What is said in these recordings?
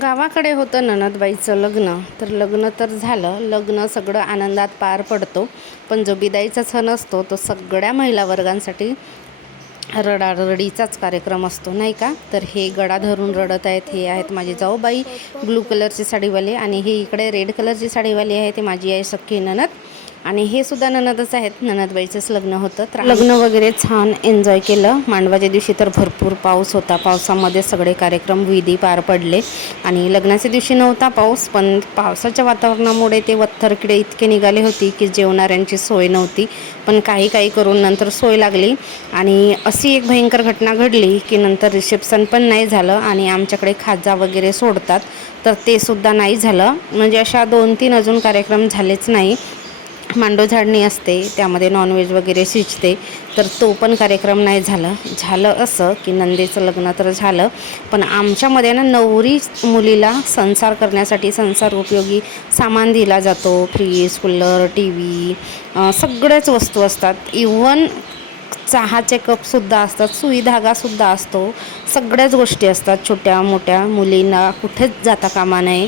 गावाकडे होतं ननदबाईचं लग्न. तर लग्न तर झालं. लग्न सगळं आनंदात पार पडतो. पण जो बिदाईचा सण असतो तो सगळ्या महिला वर्गांसाठी रडारडीचाच कार्यक्रम असतो नाही का? तर हे गडा धरून रडत आहेत हे आहेत माझी जाऊबाई. ब्लू कलरची साडीवाले आणि हे इकडे रेड कलरची साडीवाली आहे ते माझी आहे सख्खी ननद. आणि हे सुद्धा ननदच आहेत. ननदबाईचंच लग्न होतं. तर लग्न वगैरे छान एन्जॉय केलं. मांडवाच्या दिवशी तर भरपूर पाऊस होता. पावसामध्ये सगळे कार्यक्रम विधी पार पडले. आणि लग्नाच्या दिवशी नव्हता पाऊस पण पावसाच्या वातावरणामुळे ते वत्थरकिडे इतके निघाले होती की जेवणाऱ्यांची सोय नव्हती. पण काही काही करून नंतर सोय लागली. आणि अशी एक भयंकर घटना घडली की नंतर रिसेप्शन पण नाही झालं आणि आमच्याकडे खाजा वगैरे सोडतात. तर ते सुद्धा नाही झालं. म्हणजे अशा दोन तीन अजून कार्यक्रम झालेच नाही. मांडो झाडणी असते त्यामध्ये नॉनव्हेज वगैरे शिजते. तर तो पण कार्यक्रम नाही झाला. झालं असं की नंदेचं लग्न तर झालं. पण आमच्यामध्ये ना नवरी मुलीला संसार करण्यासाठी संसार उपयोगी सामान दिला जातो. फ्रीज कूलर टी व्ही सगळ्याच वस्तू असतात. इवन चहाचे कपसुद्धा असतात सुई धागासुद्धा असतो. सगळ्याच गोष्टी असतात छोट्या मोठ्या मुलींना कुठेच जाता कामा नये.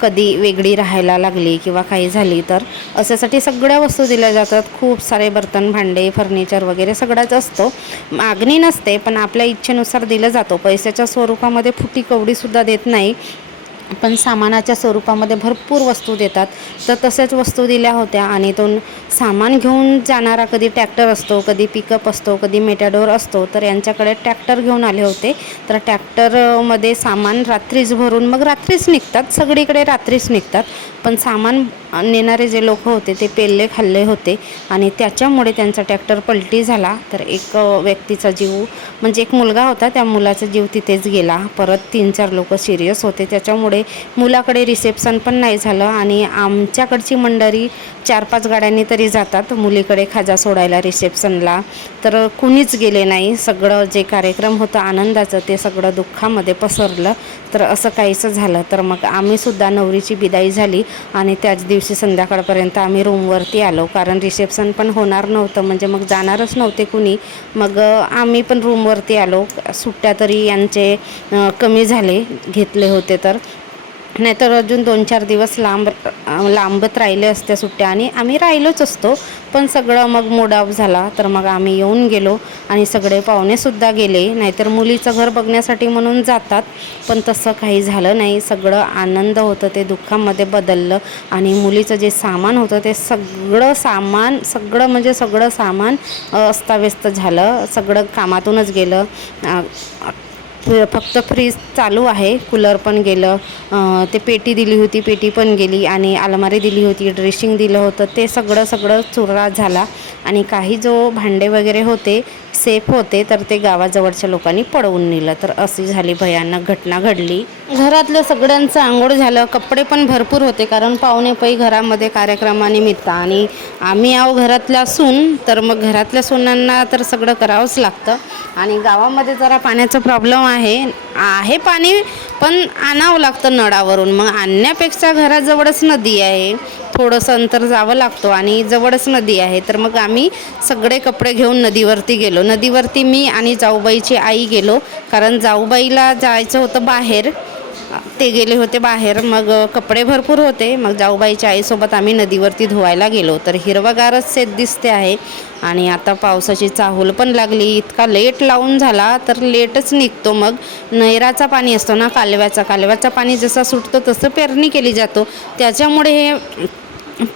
कधी वेगळी राहायला लागली किंवा काही झाली तर अशासाठी सगळ्या वस्तू दिल्या जातात. खूप सारे बर्तन भांडे फर्निचर वगैरे सगळ्याच असतो. मागणी नसते पण आपल्या इच्छेनुसार दिलं जातो. पैशाच्या स्वरूपामध्ये फुटी कवडीसुद्धा देत नाही. पण सामानाच्या स्वरूपामध्ये भरपूर वस्तू देतात. तर तसेच वस्तू दिल्या होत्या आणि तो सामान घेऊन जाणारा कधी ट्रॅक्टर असतो कधी पिकअप असतो कधी मेटाडोर असतो तर यांच्याकडे ट्रॅक्टर घेऊन आले होते. तर ट्रॅक्टरमध्ये सामान रात्रीच भरून मग रात्रीच निघतात सगळीकडे रात्रीच निघतात. पण सामान नेणारे जे लोक होते ते पेल्ले खाल्ले होते आणि त्याच्यामुळे त्यांचा ट्रॅक्टर पलटी झाला. तर एक व्यक्तीचा जीव म्हणजे एक मुलगा होता त्या मुलाचा जीव तिथेच गेला. परत तीन चार लोक सिरियस होते. त्याच्यामुळे मुलाकडे रिसेप्शन पण नाही झालं आणि आमच्याकडची मंडळी चार पाच गाड्यांनी तरी जातात. मुलीकडे खाजा सोडायला रिसेप्शनला. तर कुणीच गेले नाही. सगळं जे कार्यक्रम होतं आनंदाचं ते सगळं दुःखामध्ये पसरलं. तर असं काहीसं झालं. तर मग आम्हीसुद्धा नवरीची बिदाई झाली आणि त्याच दिवशी संध्याकाळपर्यंत आम्ही रूमवरती आलो. कारण रिसेप्शन पण होणार नव्हतं. म्हणजे मग जाणारच नव्हते कुणी. मग आम्ही पण रूमवरती आलो. सुट्ट्या तरी यांचे कमी झाले घेतले होते तर. नाहीतर अजून दोन चार दिवस लांब लांबत राहिले असत्या सुट्ट्या आणि आम्ही राहिलोच असतो. पण सगळं मग मोडाव झाला तर मग आम्ही येऊन गेलो आणि सगळे पाहुणेसुद्धा गेले. नाहीतर मुलीचं घर बघण्यासाठी म्हणून जातात पण तसं काही झालं नाही. सगळं आनंद होतं ते दुःखामध्ये बदललं आणि मुलीचं जे सामान होतं ते सगळं सामान सगळं म्हणजे सगळं सामान अस्ताव्यस्त झालं. सगळं कामातूनच गेलं. फक्त फ्रीज चालू आहे. कूलर पण गेलं. ते पेटी दिली होती पेटी पण गेली आणि अलमारी दिली होती ड्रेसिंग दिलं होतं. ते सगळं सगळं चुरा झाला. आणि काही जो भांडे वगैरे होते सेफ होते तर ते गावाजवळच्या लोकांनी पळवून नेलं. तर अशी झाली भयानक घटना घडली. घरातलं सगळ्यांचं आंघोळ झालं. कपडे पण भरपूर होते कारण पाहुणे पै घरामध्ये कार्यक्रमानिमित्त. आणि आम्ही आहो घरातल्या सून तर मग घरातल्या सुनांना तर सगळं करावंच लागतं. आणि गावामध्ये जरा पाण्याचा प्रॉब्लेम आहे. आहे पाणी पण आणावं लागतं नळावरून. मग आणण्यापेक्षा घराजवळच नदी आहे. थोडंसं अंतर जावं लागतो आणि जवळच नदी आहे. तर मग आम्ही सगळे कपडे घेऊन नदीवरती गेलो. नदीवरती मी आणि जाऊबाईची आई गेलो. कारण जाऊबाईला जायचं होतं बाहेर. ते गेले होते बाहेर. मग कपडे भरपूर होते. मग जाऊबाईच्या आईसोबत आम्ही नदीवरती धुवायला गेलो. तर हिरवगारच शेत दिसते आहे. आणि आता पावसाची चाहूल पण लागली. इतका लेट लावून झाला तर लेटच निघतो मग. नैराचा पाणी असतो ना कालव्याचा. कालव्याचा पाणी जसा सुटतो तसं पेरणी केली जातो. त्याच्यामुळे हे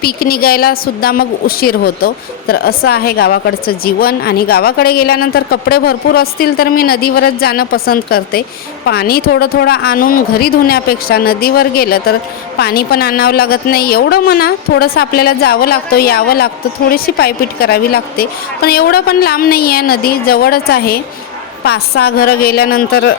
पीक निघायला सुद्धा मग उशीर होतो. तर असं आहे गावाकडचं जीवन. आणि गावाकडे गेल्यानंतर कपडे भरपूर असतील तर मी नदीवरच जाणं पसंत करते. पाणी थोडं थोडं आणून घरी धुण्यापेक्षा नदीवर गेलं तर पाणी पण आणावं लागत नाही. एवढं म्हणा थोडंसं आपल्याला जावं लागतं यावं लागतं थोडीशी पायपीट करावी लागते. पण एवढं पण लांब नाही आहे नदी जवळच आहे. पाच सहा घरं गेल्यानंतर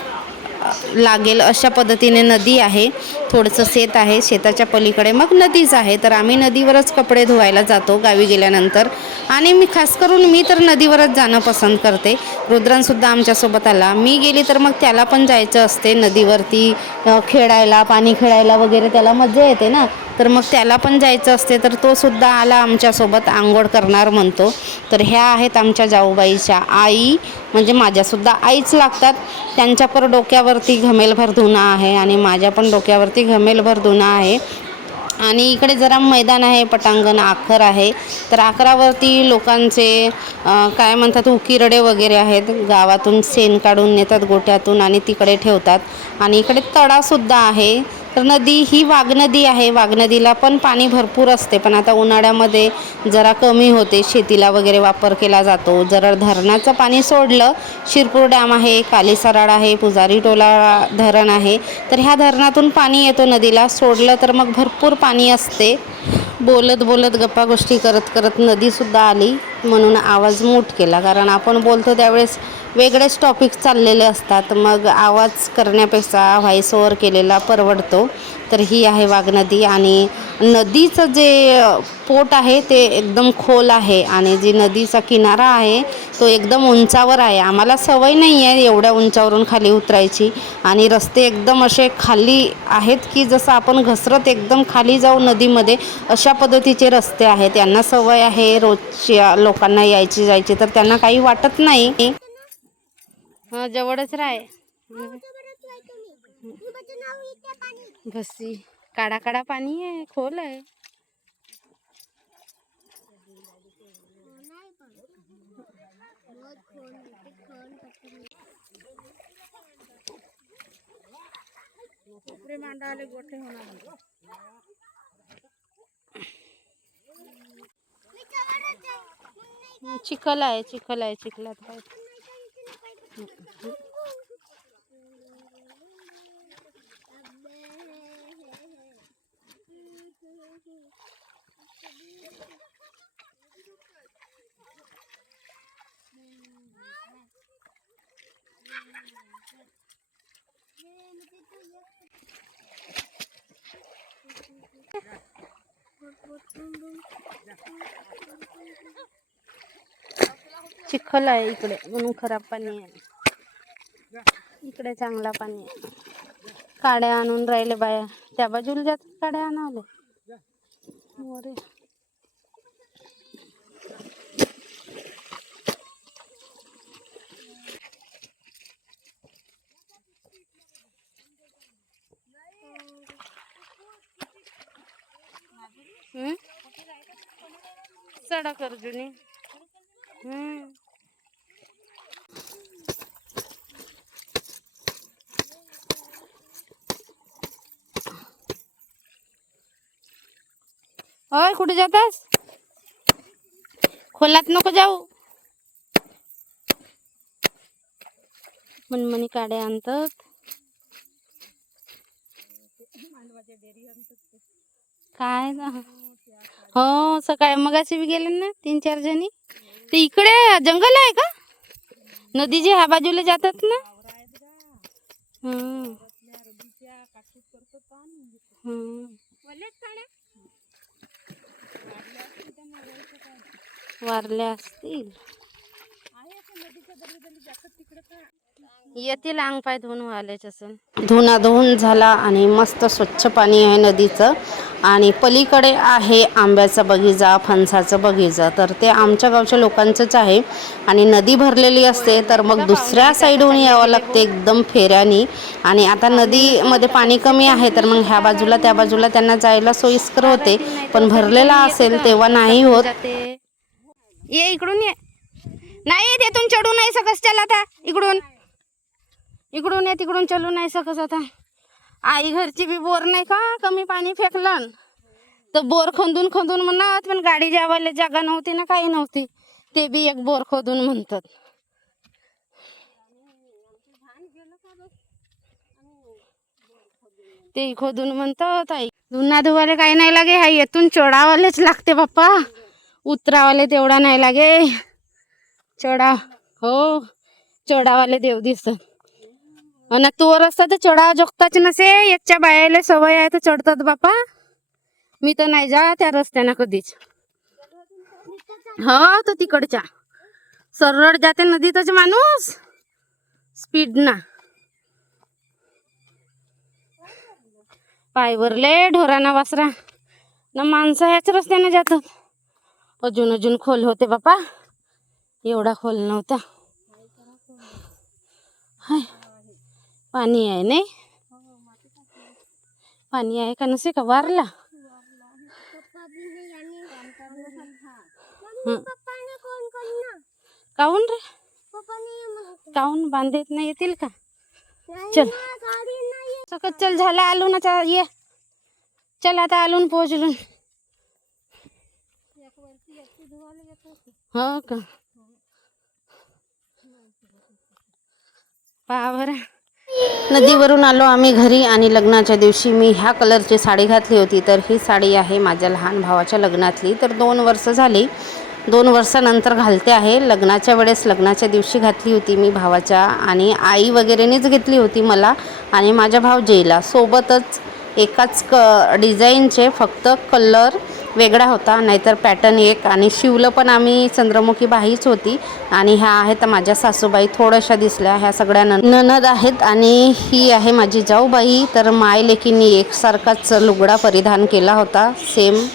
लागेल अशा पद्धतीने नदी आहे. थोडंसं शेत आहे शेताच्या पलीकडे. मग नदीच आहे. तर आम्ही नदीवरच कपडे धुवायला जातो गावी गेल्यानंतर. आणि मी खास करून मी तर नदीवरच जाणं पसंत करते. रुद्रांसुद्धा आमच्यासोबत आला. मी गेली तर मग त्याला पण जायचं असते नदीवरती खेळायला पाणी खेळायला वगैरे त्याला मजा येते ना. तर मग त्याला पण जायचं असते. तर तो सुद्धा आला आमच्यासोबत आंघोळ करणार म्हणतो. तर ह्या आहेत आमच्या जाऊबाईच्या आई. म्हणजे माझ्यासुद्धा आईच लागतात. त्यांच्या पर डोक्यावर डोक्यावरती घमेलभर धुणं आहे आणि माझ्या पण डोक्यावरती घमेलभर धुणं आहे. आणि इकडे जरा मैदान आहे पटांगण आखर आहे. तर आखरावरती लोकांचे काय म्हणतात उकिरडे वगैरे आहेत. गावातून शेण काढून नेतात गोट्यातून आणि तिकडे ठेवतात. आणि इकडे तडासुद्धा आहे. तर नदी ही वाघनदी आहे. वाघनदीला पण पाणी भरपूर असते. पण आता उन्हाळ्यामध्ये जरा कमी होते. शेतीला वगैरे वापर केला जातो. जर धरणाचं पाणी सोडलं शिरपूर डॅम आहे कालीसराड आहे पुजारी टोला धरण आहे. तर ह्या धरणातून पाणी येतो नदीला. सोडलं तर मग भरपूर पाणी असते. बोलत बोलत गप्पा गोष्टी करत करत नदीसुद्धा आली. म्हणून आवाज मूट केला. कारण आपण बोलतो त्यावेळेस वेगळेच टॉपिक चाललेले असतात. मग आवाज करण्यापेक्षा व्हॉइस ओव्हर केलेला परवडतो. तर ही आहे वाघनदी आणि नदीचं जे पोट आहे ते एकदम खोल आहे. आणि जी नदीचा किनारा आहे तो एकदम उंचावर आहे. आम्हाला सवय नाही आहे एवढ्या उंचावरून खाली उतरायची. आणि रस्ते एकदम असे खाली आहेत की जसं आपण घसरत एकदम खाली जाऊ नदीमध्ये अशा पद्धतीचे रस्ते आहेत. त्यांना सवय आहे रोजच्या लोकांना यायची जायची तर त्यांना काही वाटत नाही. हाँ जवळच राय बसी काडा काडा पाणी आहे खोल आहे. चिखल आहे चिखल आहे चिखलात काय चिखल आहे इकडे म्हणून खराब पाणी आहे. इकडे चांगला पाणी आहे. काड्या आणून राहिले बाया. त्या बाजूला जातात काड्या आणावले मोरे. हम्म? सडक अर्जुनी हम्म. कुठे जातास? खोलात नको जाऊ. मनमनी काड्या आणतात. काय ना? हो सकाळी मगाशी बी गेले ना तीन चार जणी? ते इकडे जंगल आहे का? नदीच्या ह्या बाजूला जातात ना? वारल्या असतील. येतील अंग पाय धुवून व्हायलाच असं धुना धुवून झाला आणि मस्त स्वच्छ पाणी आहे नदीचं. आणि पलीकडे आहे आंब्याचा बगीचा फणसाचं बगीचा. तर ते आमच्या गावच्या लोकांचंच आहे. आणि नदी भरलेली असते तर मग दुसऱ्या साईडहून यावं लागते एकदम फेऱ्यानी. आणि आता नदीमध्ये पाणी कमी आहे तर मग ह्या बाजूला त्या बाजूला त्यांना जायला सोयीस्कर होते. पण भरलेला असेल तेव्हा नाही होत. ये इकडून ये. नाही तिथून चढू नाही सकस चला आता. इकडून. इकडून ये तिकडून चलू नाही सकस आता. आई घरची बी बोर नाही का? कमी पाणी फेकलं. तर बोर खंदून खंदून म्हणत पण गाडी जेवायला जागा नव्हती ना काही नव्हती ते बी एक बोर खोदून म्हणतात. ते खोदून म्हणतात आई धुना धुवाले काही नाही लागे हा येथून चढावालेच लागते बाप्पा. उतरावाले तेवढा नाही लागे. चढा हो चढावाले देव दिसत. आणि तोर असता तर चढाव जोगताच नसे. याच्या बायाला सवय आहे तर चढतात बापा. मी तर नाही जा त्या रस्त्यानं कधीच. हो तो तिकडच्या. सरळ जाते नदीतच माणूस. स्पीड ना. पायवरले ढोराना वासरा. ना माणसं ह्याच रस्त्याने जातात. अजून अजून खोल होते बापा. एवढा खोल नव्हता. हाय. पाणी आहे नाही? पाणी आहे का नसे का? वारला. हं. काहून रे? काहून बांधेत नाही येतील का? चल. सकत चल झाला आलू ना चा ये. चल आता आलून पोहोचलो हो का? पहा बरं. नदीवरून आलो आम्ही घरी आणि लग्नाच्या दिवशी मी ह्या कलरची साडी घातली होती. तर ही साडी आहे माझ्या लहान भावाच्या लग्नातली. तर दोन वर्ष झाली. दोन वर्षानंतर घालते आहे. लग्नाच्या वेळेस लग्नाच्या दिवशी घातली होती मी भावाच्या आणि आई वगैरेनेच घेतली होती मला आणि माझ्या भावजेला सोबतच एकाच क डिझाईनचे फक्त कलर वेगळा होता नाहीतर पॅटर्न एक. आणि शिवलं पण आम्ही चंद्रमुखी बाईच होती. आणि ह्या आहेत माझ्या सासूबाई थोड्याशा दिसल्या ह्या सगळ्या नन ननद आहेत. आणि ही आहे माझी जाऊबाई. तर माय लेकींनी एकसारखाच लुगडा परिधान केला होता. सेम